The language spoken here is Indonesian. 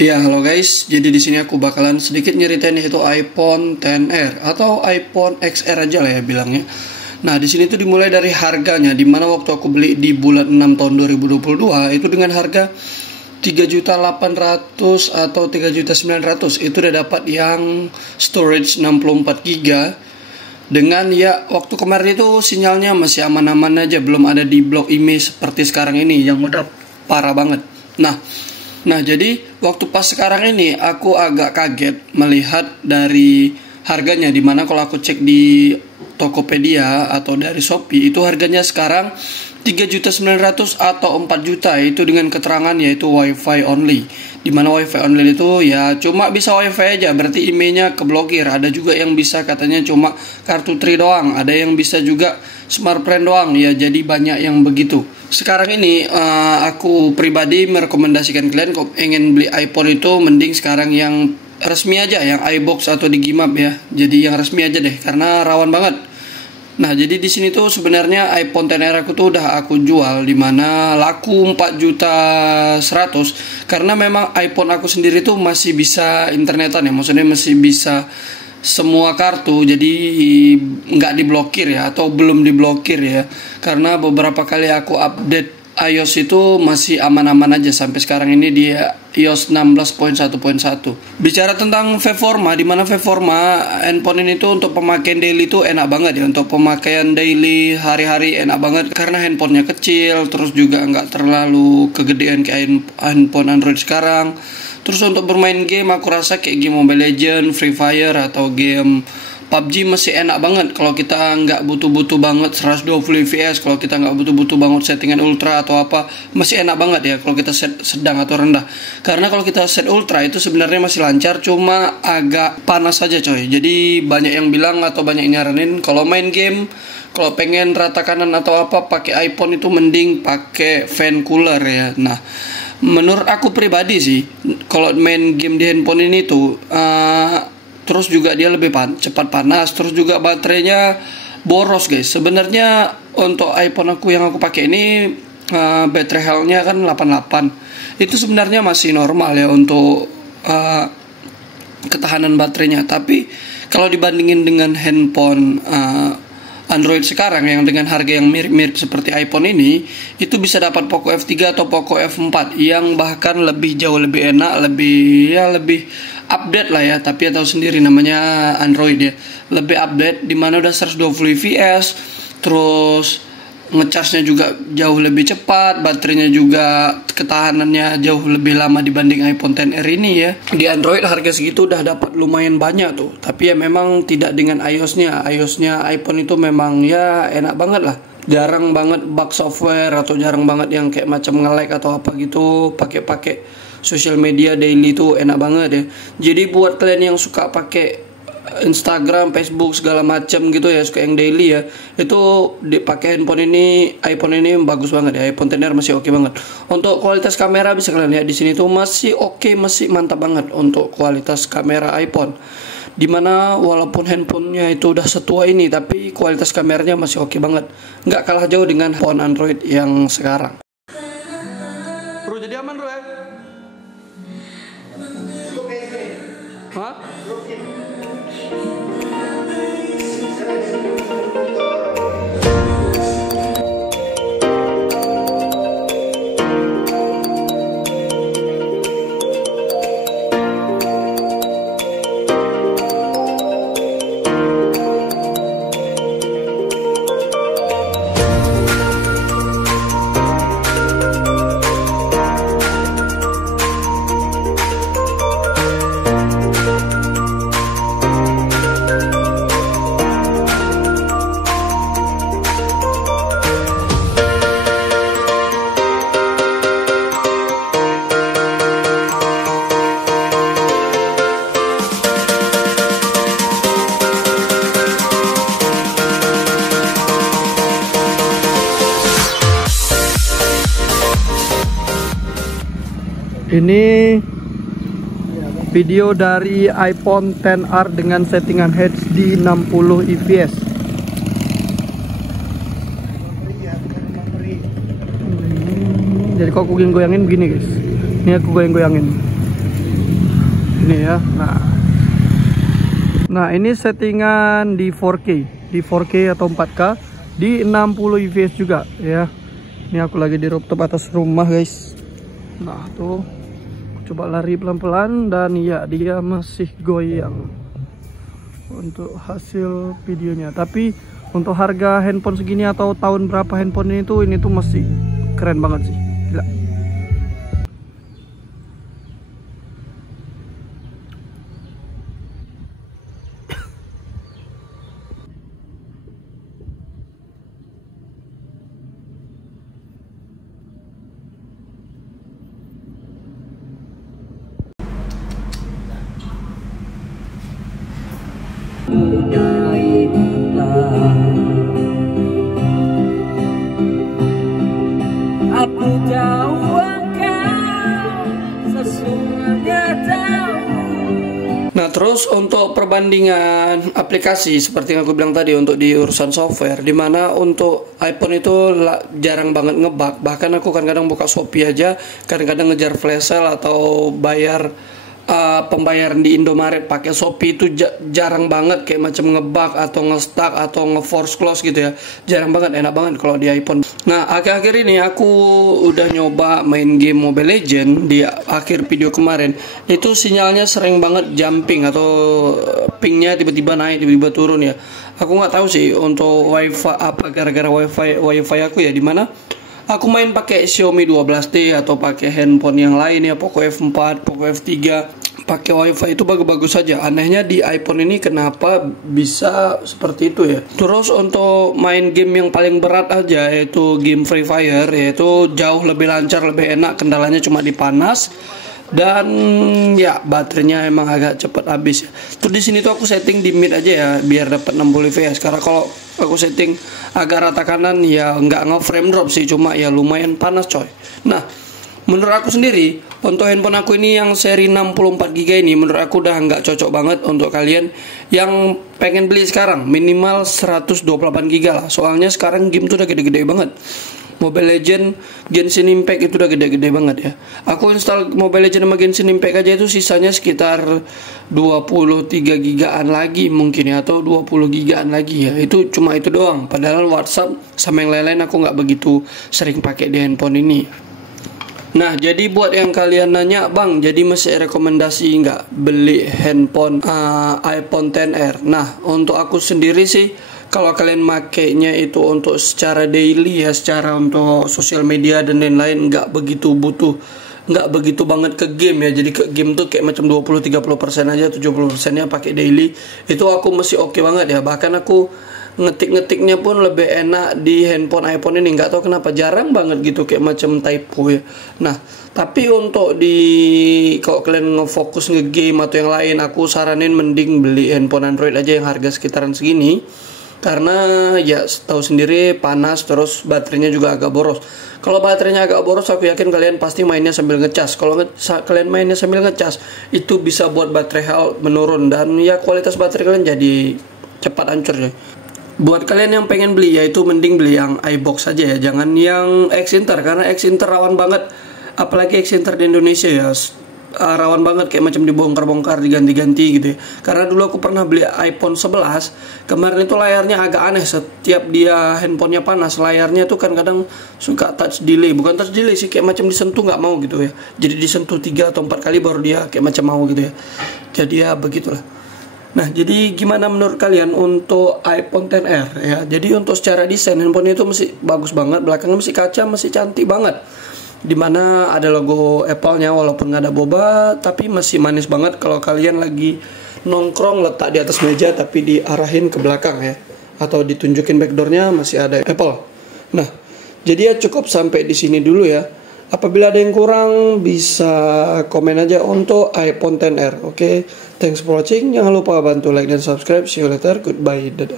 Ya, halo guys. Jadi di sini aku bakalan sedikit nyeritain yaitu iPhone XR atau iPhone XR aja lah ya bilangnya. Nah, di sini tuh dimulai dari harganya, dimana waktu aku beli di bulan 6 tahun 2022 itu dengan harga 3.800.000 atau 3.900.000 itu udah dapat yang storage 64 GB dengan ya waktu kemarin itu sinyalnya masih aman-aman aja, belum ada di blok image seperti sekarang ini yang udah parah banget. Nah, jadi waktu pas sekarang ini aku agak kaget melihat dari harganya, dimana kalau aku cek di Tokopedia atau dari Shopee itu harganya sekarang 3.900.000 atau 4 juta, itu dengan keterangan yaitu WiFi only. Dimana WiFi only itu ya cuma bisa WiFi aja, berarti emailnya keblokir. Ada juga yang bisa katanya cuma kartu Tri doang, ada yang bisa juga smartphone doang ya, jadi banyak yang begitu. Sekarang ini aku pribadi merekomendasikan kalian kalau ingin beli iPhone itu mending sekarang yang resmi aja, yang iBox atau Digimap ya. Jadi yang resmi aja deh karena rawan banget. Nah, jadi di sini tuh sebenarnya iPhone XR aku tuh udah aku jual, dimana laku 4.100.000 karena memang iPhone aku sendiri tuh masih bisa internetan ya, maksudnya masih bisa semua kartu, jadi nggak diblokir ya, atau belum diblokir ya, karena beberapa kali aku update iOS itu masih aman-aman aja sampai sekarang ini dia iOS 16.1.1. Bicara tentang Veforma, di mana Veforma handphone ini tuh untuk pemakaian daily tuh enak banget ya, untuk pemakaian daily hari-hari enak banget karena handphonenya kecil, terus juga nggak terlalu kegedean kayak handphone Android sekarang. Terus untuk bermain game aku rasa kayak game Mobile Legends, Free Fire atau game PUBG masih enak banget kalau kita nggak butuh-butuh banget 120 fps, kalau kita nggak butuh-butuh banget settingan ultra atau apa, masih enak banget ya kalau kita set sedang atau rendah. Karena kalau kita set ultra itu sebenarnya masih lancar, cuma agak panas saja coy. Jadi banyak yang bilang atau banyak yang nyaranin kalau main game, kalau pengen rata kanan atau apa pakai iPhone itu mending pakai fan cooler ya. Nah, menurut aku pribadi sih kalau main game di handphone ini tuh terus juga dia lebih cepat panas, terus juga baterainya boros guys. Sebenarnya untuk iPhone aku yang aku pakai ini baterai health-nya kan 88. Itu sebenarnya masih normal ya untuk ketahanan baterainya. Tapi kalau dibandingin dengan handphone Android sekarang yang dengan harga yang mirip-mirip seperti iPhone ini, itu bisa dapat Poco F3 atau Poco F4 yang bahkan jauh lebih enak, lebih update lah ya. Tapi tahu sendiri namanya Android ya, lebih update, dimana udah 120 fps, terus ngecharge-nya juga jauh lebih cepat, baterainya juga ketahanannya jauh lebih lama dibanding iPhone XR ini ya. Di Android harga segitu udah dapat lumayan banyak tuh, tapi ya memang tidak dengan iOS-nya. iOS-nya iPhone itu memang ya enak banget lah. Jarang banget bug software atau jarang banget yang kayak macam nge-lag atau apa gitu. Pakai social media daily tuh enak banget ya. Jadi buat kalian yang suka pakai Instagram, Facebook segala macam gitu ya, suka yang daily ya, itu dipakai handphone ini, iPhone ini bagus banget ya. iPhone XR masih oke banget. Untuk kualitas kamera bisa kalian lihat di sini tuh masih oke, masih mantap banget untuk kualitas kamera iPhone. Dimana walaupun handphonenya itu udah setua ini, tapi kualitas kameranya masih oke banget, nggak kalah jauh dengan handphone Android yang sekarang. Bro, jadi aman bro ya? Hah? Ini video dari iPhone XR dengan settingan HD 60 fps. Jadi kalau aku goyang-goyangin begini guys. Ini aku goyang-goyangin. Ini ya. Nah ini settingan di 4K atau 4K di 60 fps juga ya. Ini aku lagi di rooftop atas rumah guys. Nah tuh, aku coba lari pelan-pelan dan ya dia masih goyang untuk hasil videonya. Tapi untuk harga handphone segini atau tahun berapa handphone ini tuh masih keren banget sih, gila. Aku tahu engkau sesungguhnya tahu. Nah terus untuk perbandingan aplikasi seperti yang aku bilang tadi untuk di urusan software, dimana untuk iPhone itu jarang banget ngebug. Bahkan aku kadang-kadang buka Shopee aja, kadang-kadang ngejar flash sale atau bayar pembayaran di Indomaret pakai Shopee itu jarang banget kayak macam ngebug atau nge-stuck atau nge-force close gitu ya. Jarang banget, enak banget kalau di iPhone. Nah akhir-akhir ini aku udah nyoba main game Mobile Legend. Di akhir video kemarin itu sinyalnya sering banget jumping atau pingnya tiba-tiba naik tiba-tiba turun ya. Aku nggak tahu sih untuk wifi apa, gara-gara wifi aku ya, dimana aku main pakai Xiaomi 12T atau pakai handphone yang lain ya, Poco F4, Poco F3, pakai wifi itu bagus-bagus saja. Anehnya di iPhone ini kenapa bisa seperti itu ya. Terus untuk main game yang paling berat aja, yaitu game Free Fire, yaitu jauh lebih lancar, lebih enak. Kendalanya cuma di panas dan ya baterainya emang agak cepet habis ya. Terus di sini tuh aku setting di mid aja ya biar dapat 60 fps. Karena kalau aku setting agak rata kanan ya nggak nge-frame drop sih, cuma ya lumayan panas coy. Nah menurut aku sendiri untuk handphone aku ini yang seri 64GB ini menurut aku udah nggak cocok banget untuk kalian yang pengen beli sekarang. Minimal 128GB lah, soalnya sekarang game tuh udah gede-gede banget. Mobile Legend Genshin Impact itu udah gede-gede banget ya. Aku install Mobile Legend sama Genshin Impact aja itu sisanya sekitar 23 gigaan lagi mungkin ya, atau 20 gigaan lagi ya. Itu cuma itu doang. Padahal WhatsApp sama yang lain-lain aku nggak begitu sering pakai di handphone ini. Nah jadi buat yang kalian nanya, bang jadi masih rekomendasi nggak beli handphone iPhone XR? Nah untuk aku sendiri sih, kalau kalian makainya itu untuk secara daily ya, secara untuk sosial media dan lain-lain, nggak begitu butuh, nggak begitu banget ke game ya. Jadi ke game tuh kayak macam 20-30% aja, 70%-nya pakai daily. Itu aku masih oke banget ya. Bahkan aku ngetik-ngetiknya pun lebih enak di handphone iPhone ini. Nggak tahu kenapa, jarang banget gitu kayak macam typo ya. Nah tapi untuk kalau kalian ngefokus nge-game atau yang lain, aku saranin mending beli handphone Android aja yang harga sekitaran segini. Karena ya tahu sendiri panas, terus baterainya juga agak boros. Kalau baterainya agak boros, aku yakin kalian pasti mainnya sambil ngecas. Kalau kalian mainnya sambil ngecas, itu bisa buat baterai health menurun dan ya kualitas baterai kalian jadi cepat hancur ya. Buat kalian yang pengen beli, yaitu mending beli yang iBox aja ya, jangan yang Exinter, karena Exinter rawan banget, apalagi Exinter di Indonesia ya. Rawan banget kayak macam dibongkar-bongkar, diganti-ganti gitu ya. Karena dulu aku pernah beli iPhone 11, kemarin itu layarnya agak aneh. Setiap dia handphonenya panas, layarnya tuh kan kadang suka touch delay. Bukan touch delay sih, kayak macam disentuh nggak mau gitu ya. Jadi disentuh 3 atau 4 kali baru dia kayak macam mau gitu ya. Jadi ya begitulah. Nah jadi gimana menurut kalian untuk iPhone XR ya. Jadi untuk secara desain handphone itu masih bagus banget, belakangnya masih kaca, masih cantik banget, dimana ada logo Apple-nya walaupun nggak ada boba, tapi masih manis banget kalau kalian lagi nongkrong letak di atas meja tapi diarahin ke belakang ya, atau ditunjukin backdoornya masih ada Apple. Nah jadi ya cukup sampai di sini dulu ya. Apabila ada yang kurang bisa komen aja untuk iPhone XR. Oke, thanks for watching. Jangan lupa bantu like dan subscribe. See you later. Goodbye. Dadah.